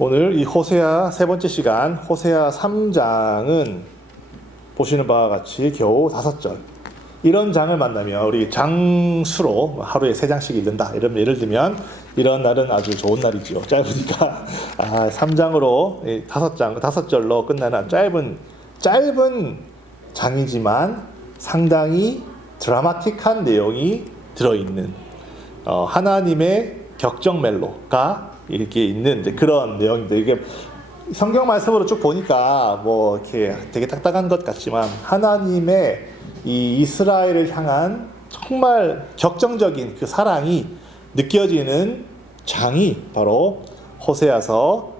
오늘 이 호세아 세 번째 시간 호세아 3장은 보시는 바와 같이 겨우 5절. 이런 장을 만나면 우리 장수로 하루에 3장씩 읽는다. 이러면 예를 들면 이런 날은 아주 좋은 날이지요. 짧으니까 3장으로 5절로 끝나는 짧은 장이지만 상당히 드라마틱한 내용이 들어있는 하나님의 격정 멜로가 이렇게 있는 그런 내용인데, 이게 성경 말씀으로 쭉 보니까 뭐 이렇게 되게 딱딱한 것 같지만 하나님의 이 이스라엘을 향한 정말 격정적인 그 사랑이 느껴지는 장이 바로 호세아서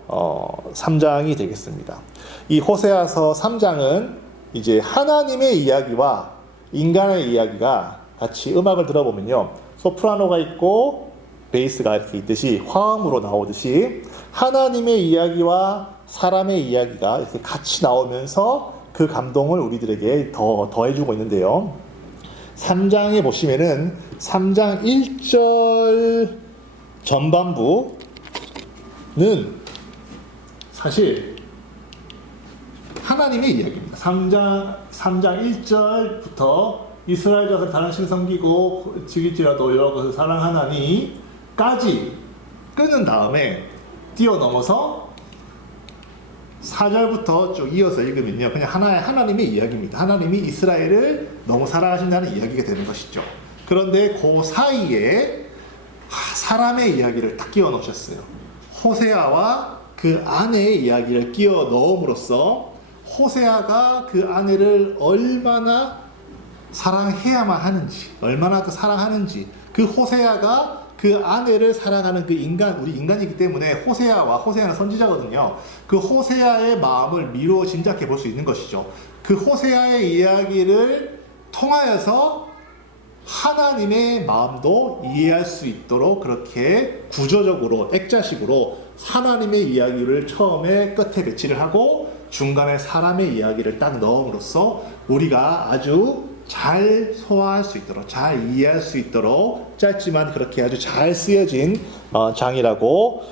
3장이 되겠습니다. 이 호세아서 3장은 이제 하나님의 이야기와 인간의 이야기가 같이 음악을 들어보면요, 소프라노가 있고 베이스가 이렇게 있듯이 화음으로 나오듯이 하나님의 이야기와 사람의 이야기가 이렇게 같이 나오면서 그 감동을 우리들에게 더해주고 있는데요. 3장에 보시면은 3장 1절 전반부는 사실 하나님의 이야기입니다. 3장 1절부터 이스라엘 자손 다른 신 섬기고 지킬지라도 여호와를 사랑하나니까지 끊은 다음에 뛰어넘어서 4절부터 쭉 이어서 읽으면요, 그냥 하나님의 이야기입니다. 하나님이 이스라엘을 너무 사랑하신다는 이야기가 되는 것이죠. 그런데 그 사이에 사람의 이야기를 딱 끼워 넣으셨어요. 호세아와 그 아내의 이야기를 끼워 넣음으로써 호세아가 그 아내를 얼마나 사랑해야만 하는지, 얼마나 그 사랑하는지, 그 호세아가 그 아내를 사랑하는 그 인간, 우리 인간이기 때문에 호세아는 선지자거든요. 그 호세아의 마음을 미루어 짐작해 볼 수 있는 것이죠. 그 호세아의 이야기를 통하여서 하나님의 마음도 이해할 수 있도록 그렇게 구조적으로 액자식으로 하나님의 이야기를 처음에 끝에 배치를 하고 중간에 사람의 이야기를 딱 넣음으로써 우리가 아주 잘 소화할 수 있도록, 잘 이해할 수 있도록 짧지만 그렇게 아주 잘 쓰여진 장이라고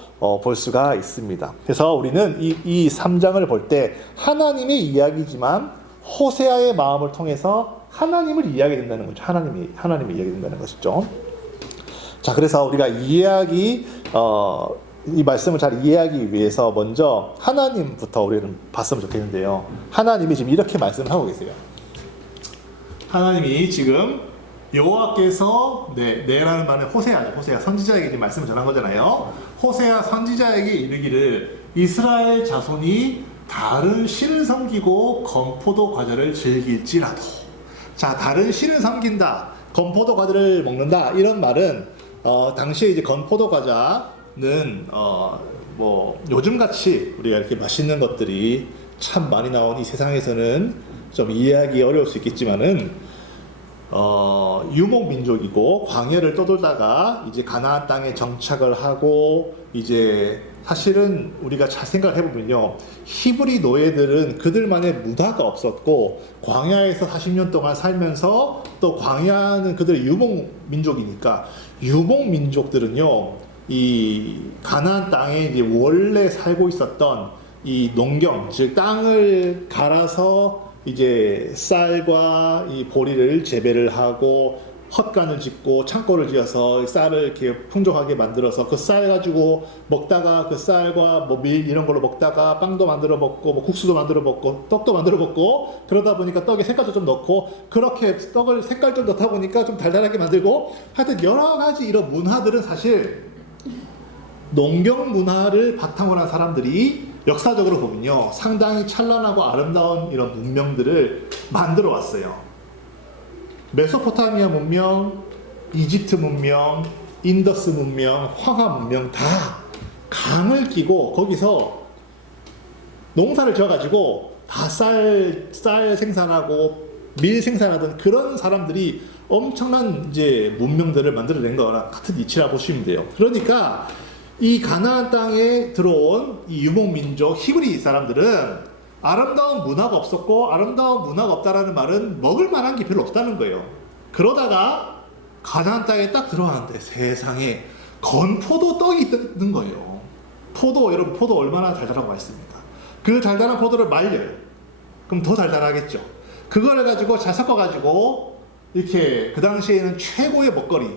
볼 수가 있습니다. 그래서 우리는 이 3장을 볼 때 하나님의 이야기지만 호세아의 마음을 통해서 하나님을 이해하게 된다는 거죠. 하나님을 이해하게 된다는 것이죠. 자, 그래서 우리가 이 말씀을 잘 이해하기 위해서 먼저 하나님부터 우리는 봤으면 좋겠는데요. 하나님이 지금 이렇게 말씀을 하고 계세요. 하나님이 지금 여호와께서 내라는 말은 호세아 선지자에게 지금 말씀을 전한 거잖아요. 호세아 선지자에게 이르기를 이스라엘 자손이 다른 신을 섬기고 건포도 과자를 즐길지라도, 자, 다른 신을 섬긴다, 건포도 과자를 먹는다, 이런 말은 당시에 이제 건포도 과자는 뭐 요즘같이 우리가 이렇게 맛있는 것들이 참 많이 나온 이 세상에서는 좀 이해하기 어려울 수 있겠지만은 유목민족이고 광야를 떠돌다가 이제 가나안 땅에 정착을 하고, 이제 사실은 우리가 잘 생각을 해보면요, 히브리 노예들은 그들만의 문화가 없었고 광야에서 40년 동안 살면서 또 광야는 그들의 유목민족이니까 유목민족들은요, 이 가나안 땅에 이제 원래 살고 있었던 이 농경, 즉 땅을 갈아서 이제 쌀과 이 보리를 재배를 하고 헛간을 짓고 창고를 지어서 쌀을 이렇게 풍족하게 만들어서 그 쌀 가지고 먹다가 그 쌀과 뭐 밀 이런 걸로 먹다가 빵도 만들어 먹고 뭐 국수도 만들어 먹고 떡도 만들어 먹고, 그러다 보니까 떡에 색깔도 좀 넣고, 그렇게 떡을 색깔 좀 넣다 보니까 좀 달달하게 만들고, 하여튼 여러 가지 이런 문화들은 사실 농경 문화를 바탕으로 한 사람들이 역사적으로 보면요, 상당히 찬란하고 아름다운 이런 문명들을 만들어 왔어요. 메소포타미아 문명, 이집트 문명, 인더스 문명, 황하 문명 다 강을 끼고 거기서 농사를 지어가지고 다 쌀 생산하고 밀 생산하던 그런 사람들이 엄청난 이제 문명들을 만들어낸 거랑 같은 이치라 보시면 돼요. 그러니까 이 가나안 땅에 들어온 이 유목민족 히브리 사람들은 아름다운 문화가 없었고, 아름다운 문화가 없다라는 말은 먹을 만한 게 별로 없다는 거예요. 그러다가 가나안 땅에 딱 들어왔는데 세상에 건포도 떡이 있는 거예요. 여러분 포도 얼마나 달달하고 맛있습니까? 그 달달한 포도를 말려요. 그럼 더 달달하겠죠. 그걸 가지고 잘 섞어가지고 이렇게 그 당시에는 최고의 먹거리,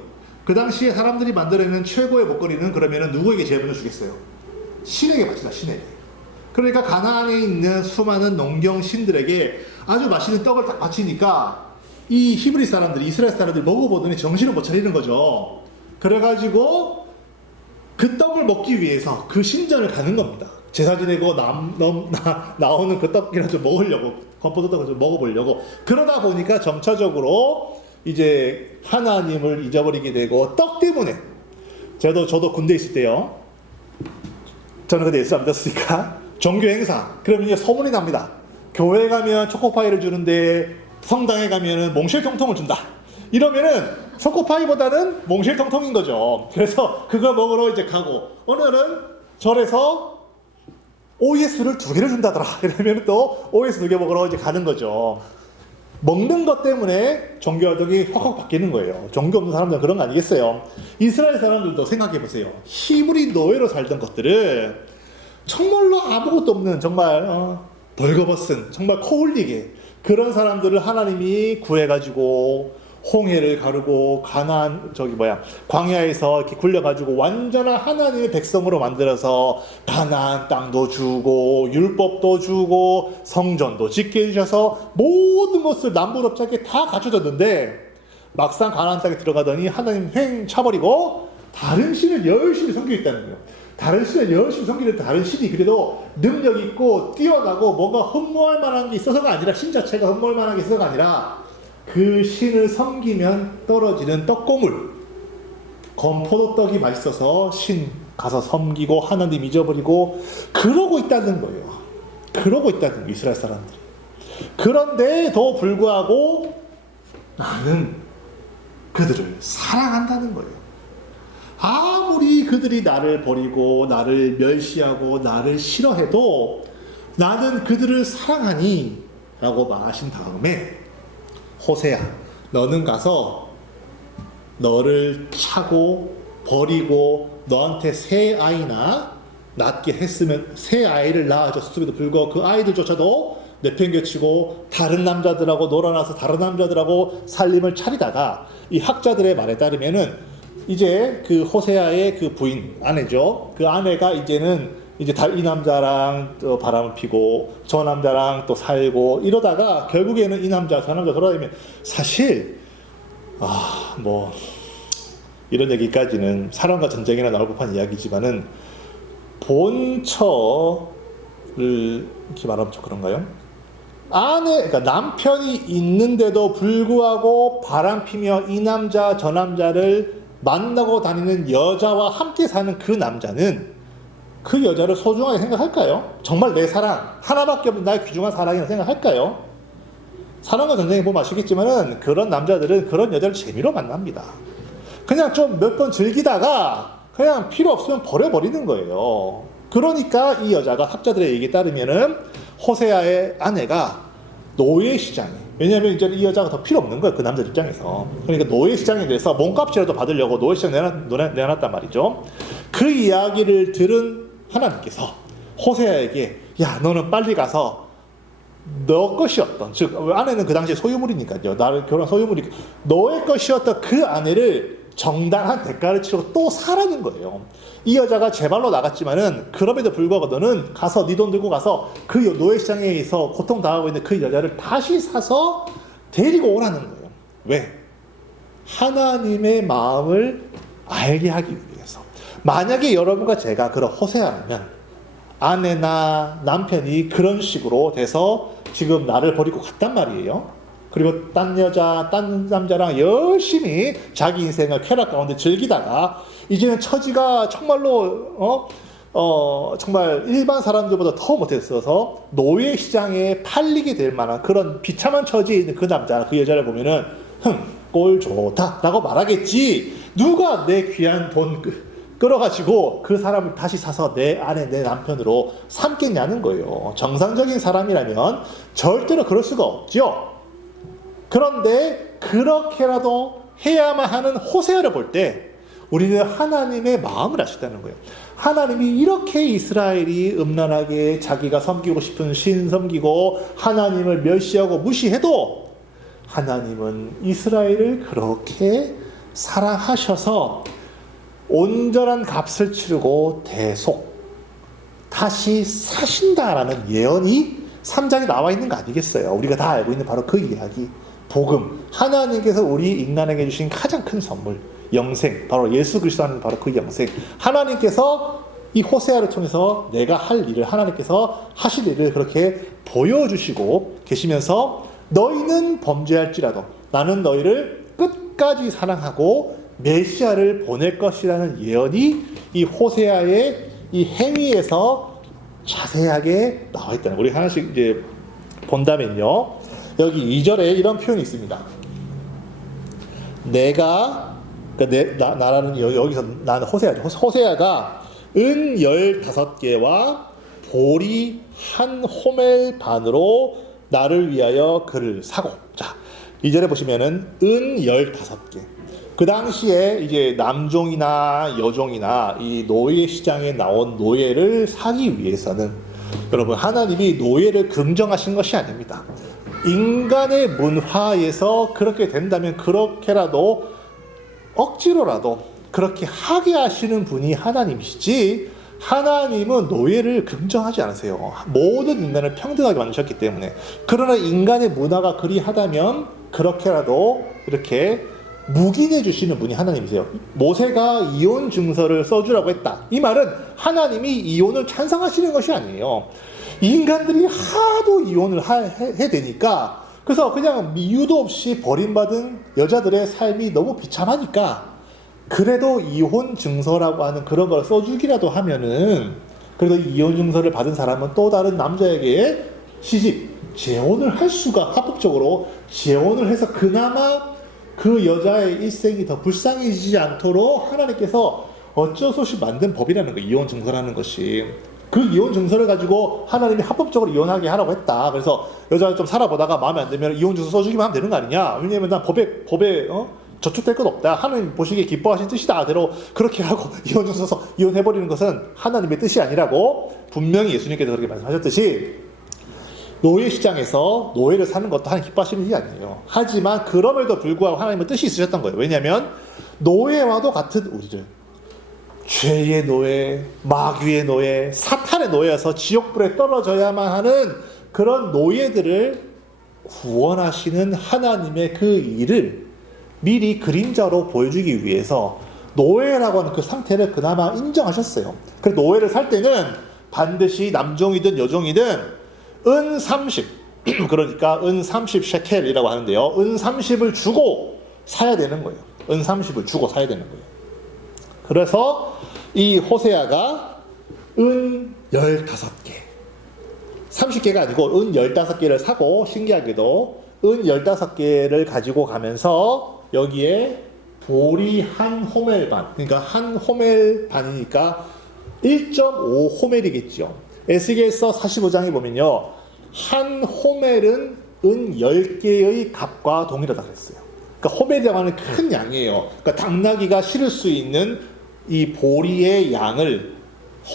그 당시에 사람들이 만들어내는 최고의 먹거리는 그러면은 누구에게 제일 먼저 주겠어요? 신에게 바치다, 신에게. 그러니까 가나안에 있는 수많은 농경 신들에게 아주 맛있는 떡을 딱 바치니까 이 히브리 사람들이, 이스라엘 사람들이 먹어보더니 정신을 못 차리는 거죠. 그래가지고 그 떡을 먹기 위해서 그 신전을 가는 겁니다. 제사 지내고 나오는 그 떡이라도 좀 먹으려고, 건포도 떡을 좀 먹어보려고. 그러다 보니까 점차적으로 이제 하나님을 잊어버리게 되고, 떡 때문에. 저도 군대 있을 때요. 저는 그때 예수 안 믿었으니까. 종교 행사. 그러면 이제 소문이 납니다. 교회 가면 초코파이를 주는데 성당에 가면은 몽쉘통통을 준다. 이러면은 초코파이보다는 몽쉘통통인 거죠. 그래서 그거 먹으러 이제 가고, 오늘은 절에서 OS를 2개를 준다더라. 이러면 또 OS 2개 먹으러 이제 가는 거죠. 먹는 것 때문에 종교 활동이 확확 바뀌는 거예요. 종교 없는 사람들은 그런 거 아니겠어요? 이스라엘 사람들도 생각해 보세요. 히브리 노예로 살던 것들을 정말로 아무것도 없는, 정말 벌거벗은, 정말 코 흘리게 그런 사람들을 하나님이 구해가지고 홍해를 가르고 광야에서 이렇게 굴려가지고 완전한 하나님의 백성으로 만들어서 가나안 땅도 주고 율법도 주고 성전도 짓게 해주셔서 모든 것을 남부럽자게 다 갖춰줬는데, 막상 가나안 땅에 들어가더니 하나님 횡 차버리고 다른 신을 열심히 섬기고 있다는 거예요. 다른 신을 열심히 섬기는 다른 신이 그래도 능력 있고 뛰어나고 뭔가 흠모할 만한 게 있어서가 아니라, 신 자체가 흠모할 만한 게 있어서가 아니라 그 신을 섬기면 떨어지는 떡고물, 건포도떡이 맛있어서 신 가서 섬기고 하나님 잊어버리고 그러고 있다는 거예요. 그러고 있다는 거예요, 이스라엘 사람들이. 그런데도 불구하고 나는 그들을 사랑한다는 거예요. 아무리 그들이 나를 버리고 나를 멸시하고 나를 싫어해도 나는 그들을 사랑하니 라고 말하신 다음에, 호세야, 너는 가서 너를 차고 버리고 너한테 새 아이나 낳게 했으면, 새 아이를 낳아줬음에도 불구하고 그 아이들조차도 내팽개치고 다른 남자들하고 놀아나서 다른 남자들하고 살림을 차리다가, 이 학자들의 말에 따르면은 이제 그 호세아의 그 부인, 아내죠. 그 아내가 이제는 이제 이 남자랑 또 바람을 피고 저 남자랑 또 살고 이러다가 결국에는 이 남자 저 남자 돌아다니면, 사실 뭐 이런 얘기까지는 사랑과 전쟁이나 나올 법한 이야기지만은 본처를 이렇게 말하면 좀 그런가요? 그러니까 남편이 있는데도 불구하고 바람피며 이 남자 저 남자를 만나고 다니는 여자와 함께 사는 그 남자는 그 여자를 소중하게 생각할까요? 정말 내 사랑, 하나밖에 없는 나의 귀중한 사랑이라고 생각할까요? 사랑과 전쟁에 보면 아시겠지만은 그런 남자들은 그런 여자를 재미로 만납니다. 그냥 좀 몇 번 즐기다가 그냥 필요 없으면 버려버리는 거예요. 그러니까 이 여자가, 학자들의 얘기에 따르면은 호세아의 아내가 노예 시장에, 왜냐하면 이제 이 여자가 더 필요 없는 거예요, 그 남자 입장에서. 그러니까 노예 시장에 대해서 몸값이라도 받으려고 노예 시장 내놨단 말이죠. 그 이야기를 들은 하나님께서 호세아에게, 야, 너는 빨리 가서 너 것이었던, 즉 아내는 그 당시에 소유물이니까요, 나를 결혼한 소유물이니까 너의 것이었던 그 아내를 정당한 대가를 치르고 또 사라는 거예요. 이 여자가 제 발로 나갔지만은 그럼에도 불구하고 너는 가서 네 돈 들고 가서 그 노예 시장에서 고통당하고 있는 그 여자를 다시 사서 데리고 오라는 거예요. 왜? 하나님의 마음을 알게 하기 위해서. 만약에 여러분과 제가 그런 호세아라면 아내나 남편이 그런 식으로 돼서 지금 나를 버리고 갔단 말이에요. 그리고 딴 여자, 딴 남자랑 열심히 자기 인생을 쾌락 가운데 즐기다가 이제는 처지가 정말로 정말 일반 사람들보다 더 못했어서 노예 시장에 팔리게 될 만한 그런 비참한 처지에 있는 그 남자, 그 여자를 보면은 꼴 좋다 라고 말하겠지, 누가 내 귀한 돈 끌어가지고 그 사람을 다시 사서 내 아내, 내 남편으로 삼겠냐는 거예요. 정상적인 사람이라면 절대로 그럴 수가 없죠. 그런데 그렇게라도 해야만 하는 호세아를 볼 때 우리는 하나님의 마음을 아시다는 거예요. 하나님이 이렇게 이스라엘이 음란하게 자기가 섬기고 싶은 신 섬기고 하나님을 멸시하고 무시해도 하나님은 이스라엘을 그렇게 사랑하셔서 온전한 값을 치르고 대속 다시 사신다라는 예언이 3장에 나와 있는 거 아니겠어요? 우리가 다 알고 있는 바로 그 이야기. 복음. 하나님께서 우리 인간에게 주신 가장 큰 선물. 영생. 바로 예수 그리스도는 바로 그 영생. 하나님께서 이 호세아를 통해서 내가 할 일을 하나님께서 하실 일을 그렇게 보여주시고 계시면서 너희는 범죄할지라도 나는 너희를 끝까지 사랑하고 메시아를 보낼 것이라는 예언이 이 호세아의 이 행위에서 자세하게 나와 있다는 우리 하나씩 이제 본다면요. 여기 2절에 이런 표현이 있습니다. 내가 나라는 여기서 나는 호세아죠. 호세아가 은 15개와 보리 한 호멜 반으로 나를 위하여 그를 사고. 자, 2절에 보시면은 은 15개. 그 당시에 이제 남종이나 여종이나 이 노예 시장에 나온 노예를 사기 위해서는 여러분 하나님이 노예를 긍정하신 것이 아닙니다. 인간의 문화에서 그렇게 된다면 그렇게라도 억지로라도 그렇게 하게 하시는 분이 하나님이시지 하나님은 노예를 긍정하지 않으세요. 모든 인간을 평등하게 만드셨기 때문에. 그러나 인간의 문화가 그리하다면 그렇게라도 이렇게 묵인해 주시는 분이 하나님이세요. 모세가 이혼 증서를 써주라고 했다. 이 말은 하나님이 이혼을 찬성하시는 것이 아니에요. 인간들이 하도 이혼을 해대니까 그래서 그냥 이유도 없이 버림받은 여자들의 삶이 너무 비참하니까 그래도 이혼 증서라고 하는 그런 걸 써주기라도 하면은 그래도 이혼 증서를 받은 사람은 또 다른 남자에게 시집, 재혼을 할 수가 합법적으로 재혼을 해서 그나마 그 여자의 일생이 더 불쌍해지지 않도록 하나님께서 어쩔 수 없이 만든 법이라는 거예요. 이혼 증서라는 것이. 그 이혼 증서를 가지고 하나님이 합법적으로 이혼하게 하라고 했다. 그래서 여자가 좀 살아보다가 마음에 안 들면 이혼 증서 써주기만 하면 되는 거 아니냐. 왜냐면 난 법에 저축될 것 없다. 하나님 보시기에 기뻐하신 뜻이다. 대로 그렇게 하고 이혼 증서 써서 이혼해버리는 것은 하나님의 뜻이 아니라고 분명히 예수님께서 그렇게 말씀하셨듯이 노예 시장에서 노예를 사는 것도 하나님 기뻐하시는 일이 아니에요. 하지만 그럼에도 불구하고 하나님은 뜻이 있으셨던 거예요. 왜냐하면 노예와도 같은 우리를 죄의 노예, 마귀의 노예, 사탄의 노예여서 지옥불에 떨어져야만 하는 그런 노예들을 구원하시는 하나님의 그 일을 미리 그림자로 보여주기 위해서 노예라고 하는 그 상태를 그나마 인정하셨어요. 그래서 노예를 살 때는 반드시 남종이든 여종이든 은 30, 그러니까 은 30 셰켈이라고 하는데요. 은 30을 주고 사야 되는 거예요. 은 30을 주고 사야 되는 거예요. 그래서 이 호세아가 은 15개, 30개가 아니고 은 15개를 사고 신기하게도 은 15개를 가지고 가면서 여기에 보리 한 호멜 반, 그러니까 한 호멜 반이니까 1.5 호멜이겠죠. 에스겔서 45장에 보면요. 한 호멜은 은 10개의 값과 동일하다 그랬어요. 그러니까 호멜이라고 하는 큰 양이에요. 그러니까 당나귀가 실을 수 있는 이 보리의 양을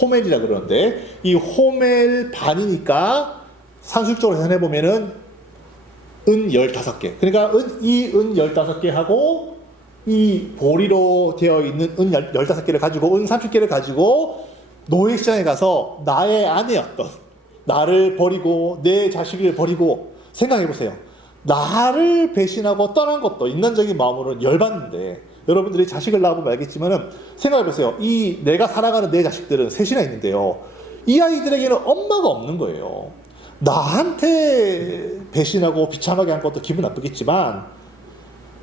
호멜이라고 그러는데 이 호멜 반이니까 산술적으로 계산해 보면은 은 15개. 그러니까 이 은 15개하고 이 보리로 되어 있는 은 15개를 가지고 은 30개를 가지고 노예 시장에 가서 나의 아내였던 나를 버리고 내 자식을 버리고 생각해 보세요. 나를 배신하고 떠난 것도 인간적인 마음으로는 열받는데 여러분들이 자식을 낳아보면 알겠지만은 생각해 보세요. 이 내가 사랑하는 내 자식들은 셋이나 있는데요. 이 아이들에게는 엄마가 없는 거예요. 나한테 배신하고 비참하게 한 것도 기분 나쁘겠지만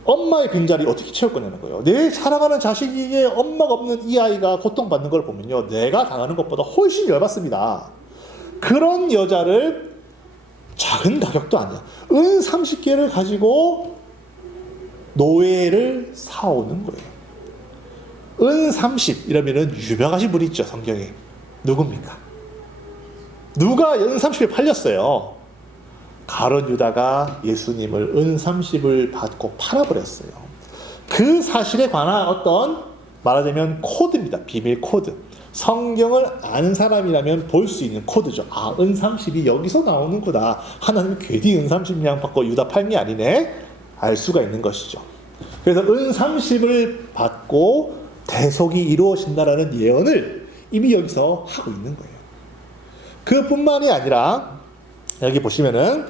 엄마의 빈자리 어떻게 채울 거냐는 거예요. 내 사랑하는 자식에게 엄마가 없는 이 아이가 고통받는 걸 보면요. 내가 당하는 것보다 훨씬 열받습니다. 그런 여자를 작은 가격도 아니야. 은 30개를 가지고 노예를 사오는 거예요. 은 30 이러면은 유명하신 분이 있죠. 성경에. 누굽니까? 누가 은 30에 팔렸어요? 가룟 유다가 예수님을 은 30을 받고 팔아버렸어요. 그 사실에 관한 어떤 말하자면 코드입니다. 비밀 코드. 성경을 아는 사람이라면 볼 수 있는 코드죠. 아, 은30이 여기서 나오는구나. 하나님이 괜히 은30냥 받고 유다 팔미 아니네. 알 수가 있는 것이죠. 그래서 은30을 받고 대속이 이루어진다라는 예언을 이미 여기서 하고 있는 거예요. 그뿐만이 아니라 여기 보시면은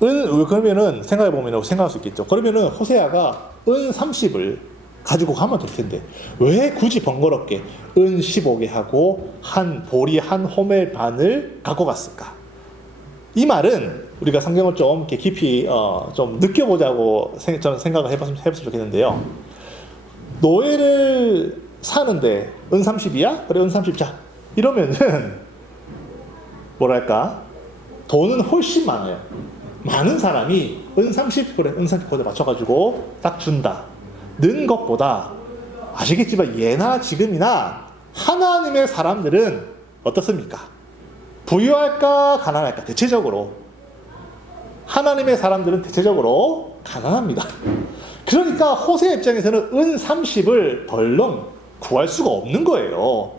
그러면은 생각해 보면 생각할 수 있겠죠. 그러면은 호세아가 은30을 가지고 가면 될 텐데 왜 굳이 번거롭게 은15개 하고 한 보리 한 호멜 반을 갖고 갔을까? 이 말은 우리가 성경을 좀 이렇게 깊이 좀 느껴보자고 저는 생각을 해봤으면 좋겠는데요. 노예를 사는데 은30이야? 그래 은30 자. 이러면은 뭐랄까? 돈은 훨씬 많아요. 많은 사람이 은30 그래 은30 코드에 맞춰가지고 딱 준다. 는 것보다 아시겠지만 예나 지금이나 하나님의 사람들은 어떻습니까? 부유할까 가난할까? 대체적으로 하나님의 사람들은 대체적으로 가난합니다. 그러니까 호세 입장에서는 은30을 덜렁 구할 수가 없는 거예요.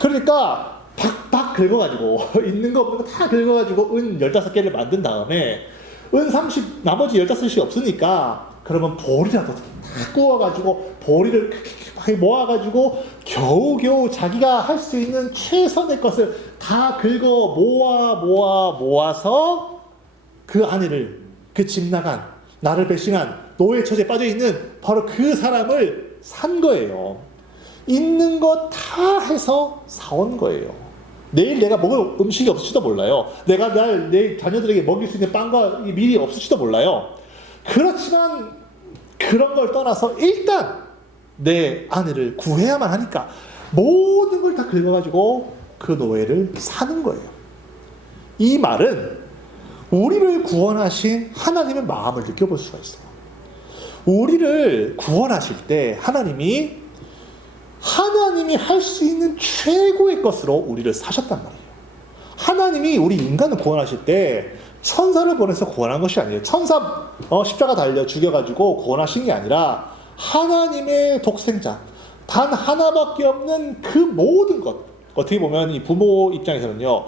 그러니까 박박 긁어가지고 있는 거 없는 거 다 긁어가지고 은 15개를 만든 다음에 은30 나머지 15이 없으니까 그러면 보리라도 다 구워가지고 보리를 모아가지고 겨우겨우 자기가 할 수 있는 최선의 것을 다 긁어 모아서 그 아내를 그 집 나간 나를 배신한 노예 처지에 빠져있는 바로 그 사람을 산 거예요. 있는 거 다 해서 사온 거예요. 내일 내가 먹을 음식이 없을지도 몰라요. 내가 내일 자녀들에게 먹일 수 있는 빵과 밀이 없을지도 몰라요. 그렇지만 그런 걸 떠나서 일단 내 아내를 구해야만 하니까 모든 걸 다 긁어가지고 그 노예를 사는 거예요. 이 말은 우리를 구원하신 하나님의 마음을 느껴볼 수가 있어요. 우리를 구원하실 때 하나님이 할 수 있는 최고의 것으로 우리를 사셨단 말이에요. 하나님이 우리 인간을 구원하실 때 천사를 보내서 구원한 것이 아니에요. 천사 십자가 달려 죽여가지고 구원하신 게 아니라 하나님의 독생자 단 하나밖에 없는 그 모든 것. 어떻게 보면 이 부모 입장에서는요,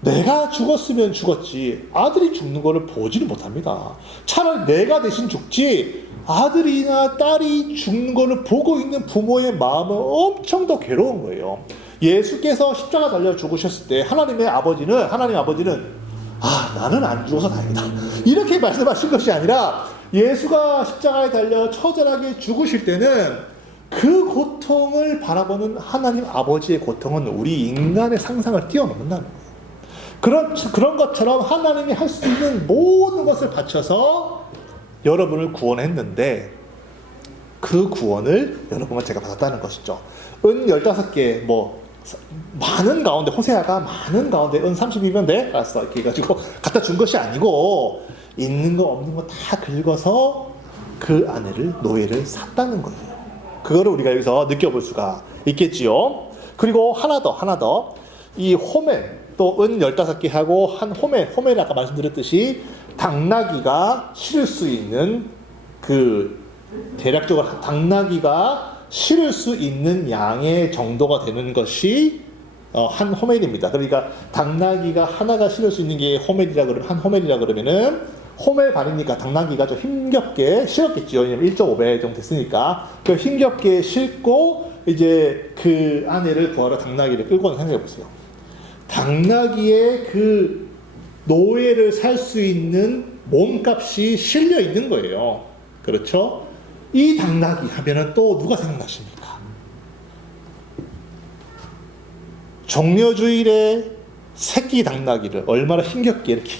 내가 죽었으면 죽었지 아들이 죽는 거를 보지는 못합니다. 차라리 내가 대신 죽지 아들이나 딸이 죽는 거를 보고 있는 부모의 마음은 엄청 더 괴로운 거예요. 예수께서 십자가 달려 죽으셨을 때 하나님 아버지는 나는 안 죽어서 다행이다 이렇게 말씀하신 것이 아니라 예수가 십자가에 달려 처절하게 죽으실 때는 그 고통을 바라보는 하나님 아버지의 고통은 우리 인간의 상상을 뛰어넘는다는 거예요. 그런 것처럼 하나님이 할 수 있는 모든 것을 바쳐서 여러분을 구원했는데 그 구원을 여러분과 제가 받았다는 것이죠. 은 15개 많은 가운데 호세아가 많은 가운데 은 30이면 돼? 알았어 이렇게 해가지고 갖다 준 것이 아니고 있는 거 없는 거 다 긁어서 그 아내를 노예를 샀다는 거예요. 그거를 우리가 여기서 느껴볼 수가 있겠지요. 그리고 하나 더 이 호멜 또 은 15개 하고 한 호멜이 아까 말씀드렸듯이 당나귀가 실을 수 있는 대략적으로 당나귀가 실을 수 있는 양의 정도가 되는 것이 한 호멜입니다. 그러니까 당나귀가 하나가 실을 수 있는 게 호멜이라 그러면 한 호멜이라 그러면은 호멜 반이니까 당나귀가 좀 힘겹게 실었겠죠. 왜냐면 1.5배 정도 됐으니까 그 힘겹게 싣고 이제 그 아내를 구하러 당나귀를 끌고 오는 생각해 보세요. 당나귀의 그 노예를 살 수 있는 몸값이 실려 있는 거예요. 그렇죠? 이 당나귀 하면은 또 누가 생각나십니까? 종려주일에 새끼 당나귀를 얼마나 힘겹게 이렇게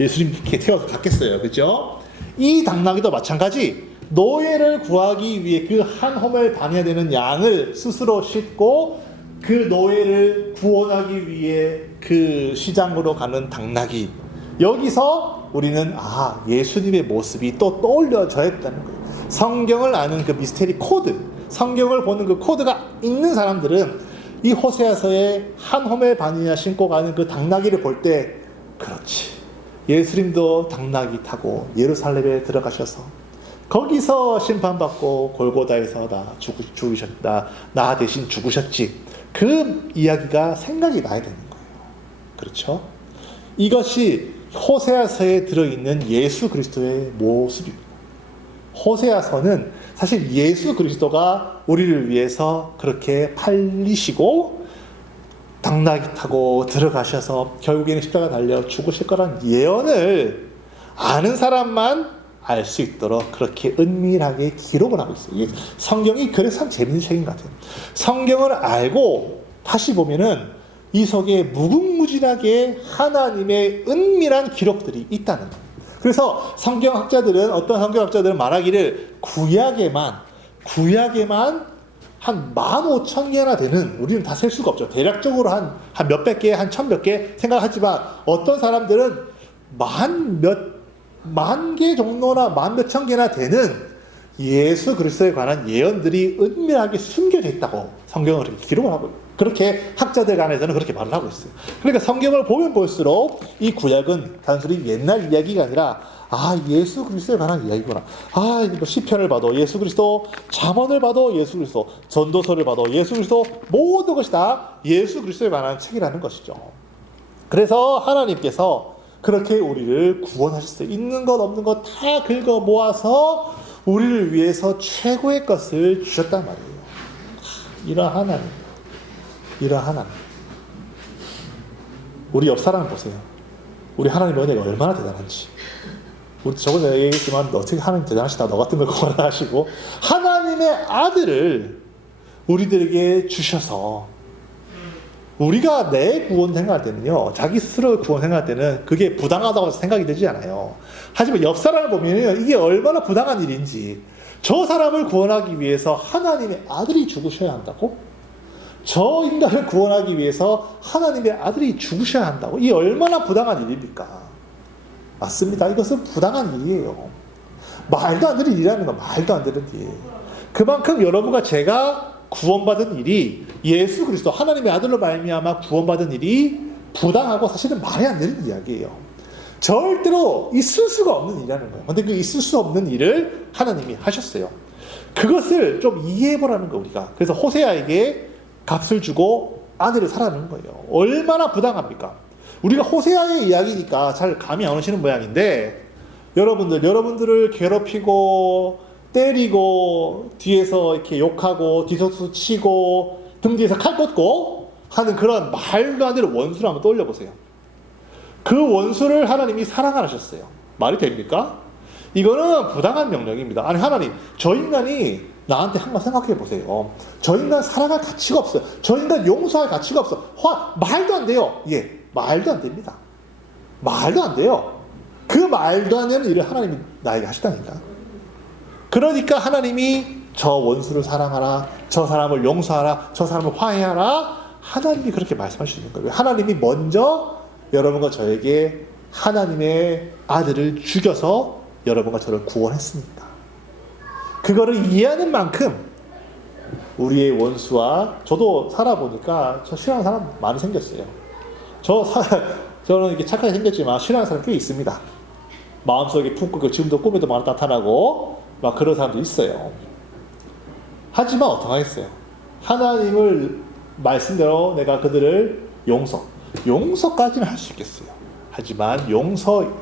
예수님께 태워서 갔겠어요. 그죠? 이 당나귀도 마찬가지 노예를 구하기 위해 그 한 호멜 반해야 되는 양을 스스로 싣고 그 노예를 구원하기 위해 그 시장으로 가는 당나귀. 여기서 우리는 예수님의 모습이 또 떠올려져야 된다는 거예요. 성경을 아는 그 미스테리 코드, 성경을 보는 그 코드가 있는 사람들은 이 호세아서의 한 호멜 반이나 신고 가는 그 당나귀를 볼 때 그렇지. 예수님도 당나귀 타고 예루살렘에 들어가셔서 거기서 심판받고 골고다에서 죽으셨다. 나 대신 죽으셨지. 그 이야기가 생각이 나야 되는 거예요. 그렇죠? 이것이 호세아서에 들어있는 예수 그리스도의 모습입니다. 호세아서는 사실 예수 그리스도가 우리를 위해서 그렇게 팔리시고 당나귀 타고 들어가셔서 결국에는 십자가 달려 죽으실 거란 예언을 아는 사람만 알 수 있도록 그렇게 은밀하게 기록을 하고 있어요. 성경이 그래서 참 재밌는 책인 것 같아요. 성경을 알고 다시 보면은 이 속에 무궁무진하게 하나님의 은밀한 기록들이 있다는 거예요. 그래서 성경학자들은, 어떤 성경학자들은 말하기를 구약에만 한 15,000개나 되는, 우리는 다 셀 수가 없죠. 대략적으로 한 몇백 개, 한 1,000몇 개 생각하지만 어떤 사람들은 만 개 정도나 몇천 개나 되는 예수 그리스도에 관한 예언들이 은밀하게 숨겨져 있다고 성경을 이렇게 기록을 하고 있어요. 그렇게 학자들 간에서는 그렇게 말을 하고 있어요. 그러니까 성경을 보면 볼수록 이 구약은 단순히 옛날 이야기가 아니라 예수 그리스도에 관한 이야기구나. 시편을 봐도 예수 그리스도, 잠언을 봐도 예수 그리스도, 전도서를 봐도 예수 그리스도, 모든 것이 다 예수 그리스도에 관한 책이라는 것이죠. 그래서 하나님께서 그렇게 우리를 구원하셨어요. 있는 것 없는 것 다 긁어 모아서 우리를 위해서 최고의 것을 주셨단 말이에요. 이러한 하나님. 우리 옆 사람 보세요. 우리 하나님의 은혜가 얼마나 대단한지. 우리 저번에 얘기했지만 어떻게 하나님 대단하시다. 너 같은 걸 구원하시고 하나님의 아들을 우리들에게 주셔서, 우리가 내 구원 생각할 때는요, 자기 스스로 구원 생각할 때는 그게 부당하다고 생각이 되지 않아요. 하지만 옆 사람을 보면 이게 얼마나 부당한 일인지, 저 사람을 구원하기 위해서 하나님의 아들이 죽으셔야 한다고? 저 인간을 구원하기 위해서 하나님의 아들이 죽으셔야 한다고? 이 얼마나 부당한 일입니까? 맞습니다. 이것은 부당한 일이에요. 말도 안 되는 일이라는 건 말도 안 되는 일이에요. 그만큼 여러분과 제가 구원받은 일이, 예수 그리스도 하나님의 아들로 말미암아 구원받은 일이 부당하고 사실은 말이 안 되는 이야기예요. 절대로 있을 수가 없는 일이라는 거예요. 근데 그 있을 수 없는 일을 하나님이 하셨어요. 그것을 좀 이해해보라는 거예요, 우리가. 그래서 호세아에게 값을 주고 아들을 사라는 거예요. 얼마나 부당합니까? 우리가 호세아의 이야기니까 잘 감이 안 오시는 모양인데, 여러분들을 괴롭히고 때리고 뒤에서 이렇게 욕하고 뒤통수 치고 등 뒤에서 칼 꽂고 하는 그런 말도 안 되는 원수를 한번 떠올려 보세요. 그 원수를 하나님이 사랑하셨어요. 말이 됩니까? 이거는 부당한 명령입니다. 아니, 하나님, 저 인간이 나한테 한번 생각해 보세요. 저 인간 사랑할 가치가 없어요. 저 인간 용서할 가치가 없어. 말도 안 돼요. 말도 안 됩니다. 말도 안 돼요. 그 말도 안 되는 일을 하나님이 나에게 하시다니까. 그러니까 하나님이 저 원수를 사랑하라, 저 사람을 용서하라, 저 사람을 화해하라, 하나님이 그렇게 말씀하시는 거예요. 하나님이 먼저 여러분과 저에게 하나님의 아들을 죽여서 여러분과 저를 구원했으니까. 그거를 이해하는 만큼 우리의 원수와, 저도 살아보니까 저 싫어하는 사람 많이 생겼어요. 저는 이렇게 착하게 생겼지만 싫어하는 사람 꽤 있습니다. 마음속에 품고 지금도 꿈에도 많이 나타나고 막 그런 사람도 있어요. 하지만 어떡하겠어요? 하나님을 말씀대로 내가 그들을 용서까지는 할 수 있겠어요. 하지만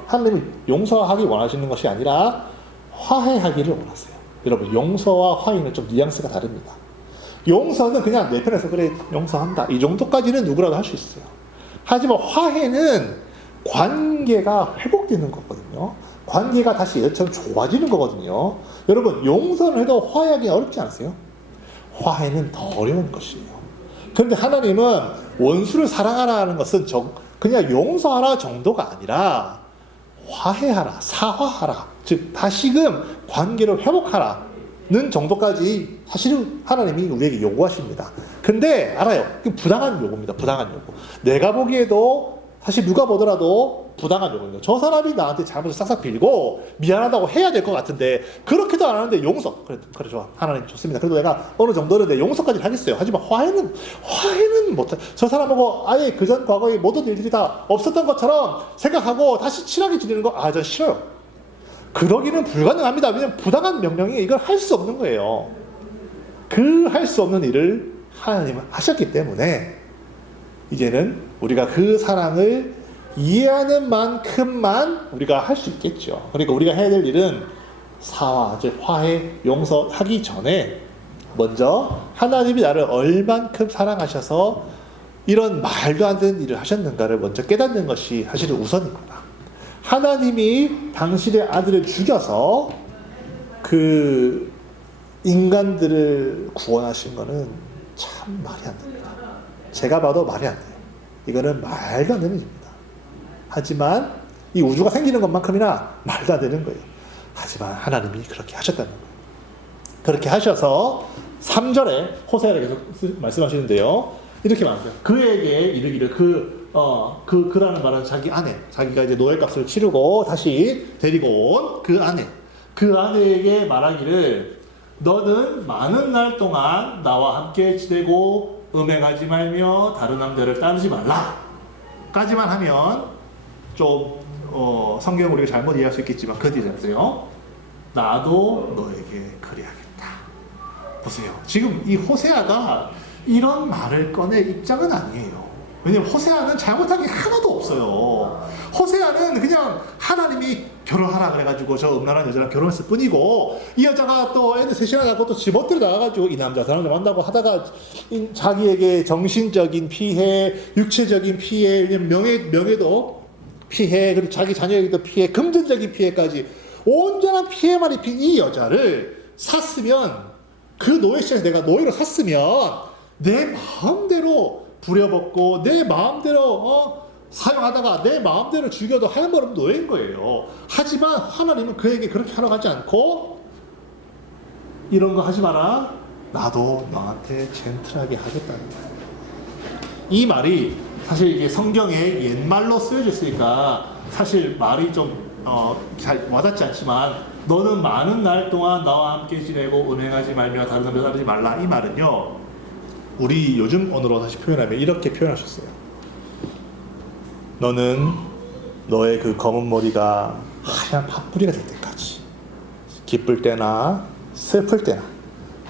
하나님은 용서하기 원하시는 것이 아니라 화해하기를 원하세요. 여러분, 용서와 화해는 좀 뉘앙스가 다릅니다. 용서는 그냥 내 편에서 그래 용서한다, 이 정도까지는 누구라도 할 수 있어요. 하지만 화해는 관계가 회복되는 거거든요. 관계가 다시 예전처럼 좋아지는 거거든요. 여러분, 용서를 해도 화해하기 어렵지 않으세요? 화해는 더 어려운 것이에요. 그런데 하나님은 원수를 사랑하라는 것은 그냥 용서하라 정도가 아니라 화해하라, 사화하라, 즉 다시금 관계를 회복하라는 정도까지 사실은 하나님이 우리에게 요구하십니다. 근데 알아요, 그 부당한 요구입니다. 부당한 요구. 내가 보기에도 사실 누가 보더라도 부당한 요구입니다. 저 사람이 나한테 잘못을 싹싹 빌고 미안하다고 해야 될 것 같은데 그렇게도 안 하는데 용서. 그래 좋아. 하나님 좋습니다. 그래도 내가 어느 정도는 내 용서까지 하겠어요. 하지만 화해는 못해. 저 사람하고 아예 그전 과거의 모든 일들이 다 없었던 것처럼 생각하고 다시 친하게 지내는 거, 전 싫어요. 그러기는 불가능합니다. 왜냐하면 부당한 명령이 이걸 할 수 없는 거예요. 그 할 수 없는 일을 하나님은 하셨기 때문에 이제는 우리가 그 사랑을 이해하는 만큼만 우리가 할 수 있겠죠. 그러니까 우리가 해야 될 일은 사화, 즉 화해, 용서하기 전에 먼저 하나님이 나를 얼만큼 사랑하셔서 이런 말도 안 되는 일을 하셨는가를 먼저 깨닫는 것이 사실은 우선입니다. 하나님이 당신의 아들을 죽여서 그 인간들을 구원하신 것은 참 말이 안 됩니다. 제가 봐도 말이 안 돼요. 이거는 말도 안 되는 일입니다. 하지만 이 우주가 생기는 것만큼이나 말도 안 되는 거예요. 하지만 하나님이 그렇게 하셨다는 거예요. 그렇게 하셔서 3절에 호세아가 계속 말씀하시는데요. 이렇게 말하세요. 그에게 이르기를 그라는 말은 자기 아내, 자기가 이제 노예값을 치르고 다시 데리고 온 그 아내에게 말하기를 너는 많은 날 동안 나와 함께 지내고 음행하지 말며 다른 남자를 따르지 말라 까지만 하면 좀 성경을 우리가 잘못 이해할 수 있겠지만 그 뒤에 보세요. 나도 너에게 그래야겠다. 보세요. 지금 이 호세아가 이런 말을 꺼낼 입장은 아니에요. 왜냐면 호세아는 잘못한 게 하나도 없어요. 호세아는 그냥 하나님이 결혼하라 그래가지고 저 음란한 여자랑 결혼했을 뿐이고, 이 여자가 또 애들 셋이나 갖고 또 지 멋대로 나와가지고 이 남자 저 남자 만나고 하다가 자기에게 정신적인 피해, 육체적인 피해, 명예도 피해, 그리고 자기 자녀에게도 피해, 금전적인 피해까지 온전한 피해만 입힌 이 여자를 샀으면, 그 노예 시장에서 내가 노예로 샀으면 내 마음대로 부려먹고 내 마음대로 사용하다가 내 마음대로 죽여도 하는 건 노예인 거예요. 하지만 하나님은 그에게 그렇게 하라고 하지 않고 이런 거 하지 마라. 나도 너한테 젠틀하게 하겠다는 거예요. 이 말이 사실 이게 성경에 옛말로 쓰여져 있으니까 사실 말이 좀 잘 와닿지 않지만, 너는 많은 날 동안 나와 함께 지내고 은행하지 말며 다른 남자 따르지 말라, 이 말은요, 우리 요즘 언어로 다시 표현하면 이렇게 표현하셨어요. 너는 너의 그 검은 머리가 하얀 팥뿌리가 될 때까지, 기쁠 때나 슬플 때나,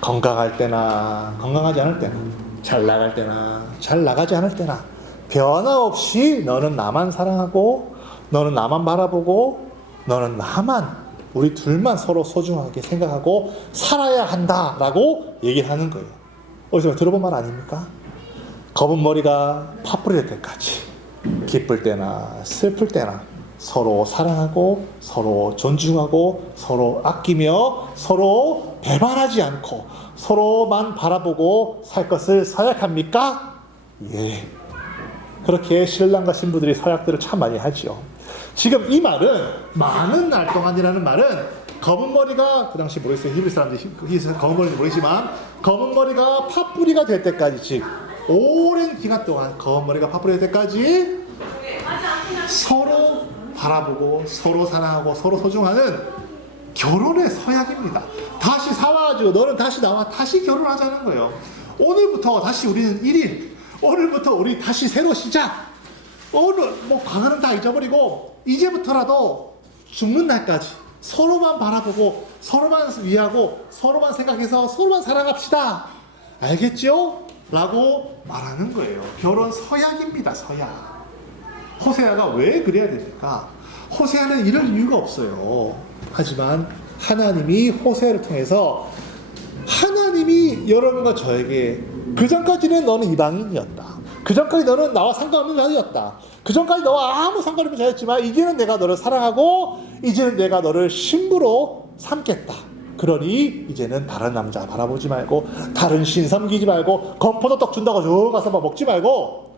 건강할 때나 건강하지 않을 때나, 잘 나갈 때나 잘 나가지 않을 때나 변함없이 너는 나만 사랑하고, 너는 나만 바라보고, 너는 나만, 우리 둘만 서로 소중하게 생각하고 살아야 한다라고 얘기를 하는 거예요. 어디서 들어본 말 아닙니까? 검은 머리가 팥뿌리 될 때까지, 기쁠 때나 슬플 때나 서로 사랑하고 서로 존중하고 서로 아끼며 서로 배반하지 않고 서로만 바라보고 살 것을 서약합니까? 예. 그렇게 신랑과 신부들이 서약들을 참 많이 하죠. 지금 이 말은 많은 날 동안이라는 말은 검은 머리가, 그 당시 모르겠어요. 히브리 사람들이 검은 머리는 모르지만 검은 머리가 팥뿌리가 될 때까지, 즉 오랜 기간 동안 검은 머리가 팥뿌리 될 때까지 서로 바라보고 서로 사랑하고 서로 소중하는 결혼의 서약입니다. 다시 사와가지고 너는 다시 나와 다시 결혼하자는 거예요. 오늘부터 다시 우리는 1인, 오늘부터 우리 다시 새로 시작. 오늘 뭐 과거는 다 잊어버리고 이제부터라도 죽는 날까지 서로만 바라보고 서로만 위하고 서로만 생각해서 서로만 사랑합시다. 알겠죠? 라고 말하는 거예요. 결혼 서약입니다. 서약. 호세아가 왜 그래야 됩니까? 호세아는 이럴 이유가 없어요. 하지만 하나님이 호세아를 통해서, 하나님이 여러분과 저에게 그 전까지는 너는 이방인이었다, 그 전까지 너는 나와 상관없는 자였다, 그 전까지 너와 아무 상관없는 자였지만 이제는 내가 너를 사랑하고 이제는 내가 너를 신부로 삼겠다. 그러니 이제는 다른 남자 바라보지 말고, 다른 신 섬기지 말고, 건포도떡 준다고 저 가서 막 먹지 말고,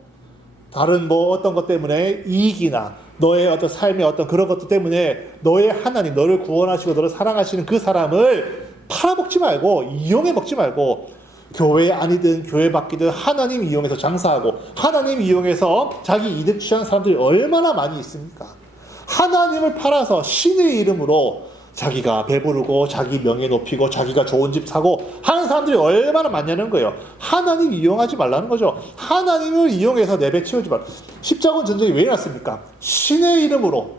다른 뭐 어떤 것 때문에 이익이나 너의 어떤 삶의 어떤 그런 것들 때문에 너의 하나님, 너를 구원하시고 너를 사랑하시는 그 사람을 팔아먹지 말고, 이용해 먹지 말고, 교회 아니든 교회 밖이든 하나님 이용해서 장사하고 하나님 이용해서 자기 이득 취하는 사람들이 얼마나 많이 있습니까? 하나님을 팔아서 신의 이름으로 자기가 배부르고 자기 명예 높이고 자기가 좋은 집 사고 하는 사람들이 얼마나 많냐는 거예요. 하나님 이용하지 말라는 거죠. 하나님을 이용해서 내배치우지 말라. 십자군 전쟁이 왜 일어났습니까? 신의 이름으로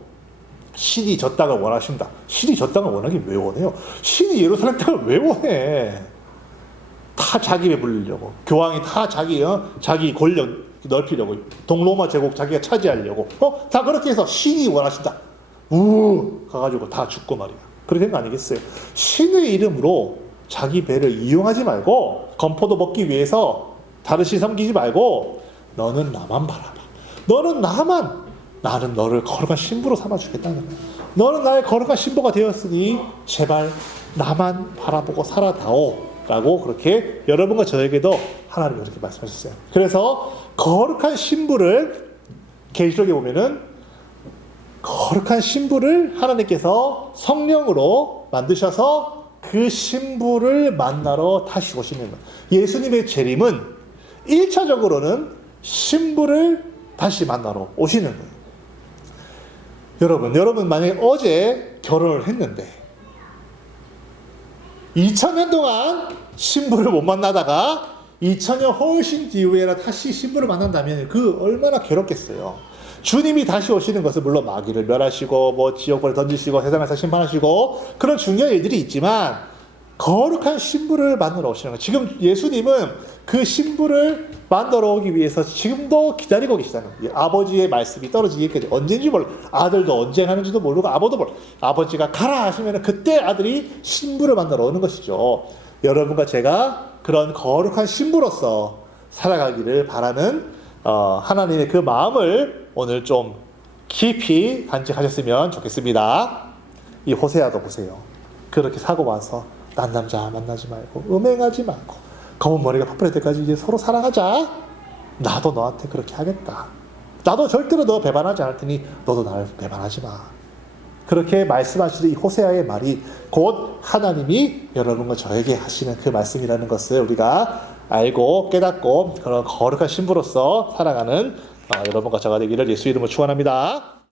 신이 저 땅을 원하십니다. 신이 저 땅을 원하긴 왜 원해요? 신이 예루살렘 땅을 왜 원해? 다 자기 배불리려고. 교황이 다 자기 권력 넓히려고. 동로마 제국 자기가 차지하려고. 다 그렇게 해서 신이 원하신다. 가가지고 다 죽고 말이야. 그렇게 된 거 아니겠어요? 신의 이름으로 자기 배를 이용하지 말고 건포도 먹기 위해서 다른 신 섬기지 말고 너는 나만 바라봐. 너는 나는 너를 거룩한 신부로 삼아주겠다는 거야. 너는 나의 거룩한 신부가 되었으니 제발 나만 바라보고 살아다오 라고 그렇게 여러분과 저에게도 하나님이 그렇게 말씀하셨어요. 그래서 거룩한 신부를 계시록에 보면은 거룩한 신부를 하나님께서 성령으로 만드셔서 그 신부를 만나러 다시 오시는 거예요. 예수님의 재림은 1차적으로는 신부를 다시 만나러 오시는 거예요. 여러분 만약에 어제 결혼을 했는데 2000년 동안 신부를 못 만나다가 2000년 훨씬 이후에 다시 신부를 만난다면 그 얼마나 괴롭겠어요. 주님이 다시 오시는 것은 물론 마귀를 멸하시고 뭐 지옥불에 던지시고 세상에서 심판하시고 그런 중요한 일들이 있지만 거룩한 신부를 만나러 오시는 거예요. 지금 예수님은 그 신부를 만나러 오기 위해서 지금도 기다리고 계시다는 거예요. 아버지의 말씀이 떨어지기까지 언제인지 몰라. 아들도 언제 하는지도 모르고 아버도 몰라. 아버지가 가라 하시면 그때 아들이 신부를 만나러 오는 것이죠. 여러분과 제가 그런 거룩한 신부로서 살아가기를 바라는 하나님의 그 마음을 오늘 좀 깊이 간직하셨으면 좋겠습니다. 이 호세아도 보세요. 그렇게 사고 와서 난 남자 만나지 말고 음행하지 말고 검은 머리가 파뿌릴 때까지 이제 서로 사랑하자. 나도 너한테 그렇게 하겠다. 나도 절대로 너 배반하지 않을 테니 너도 나를 배반하지 마. 그렇게 말씀하시는 이 호세아의 말이 곧 하나님이 여러분과 저에게 하시는 그 말씀이라는 것을 우리가 알고 깨닫고 그런 거룩한 신부로서 살아가는 여러분과 저가 되기를 예수 이름으로 축원합니다.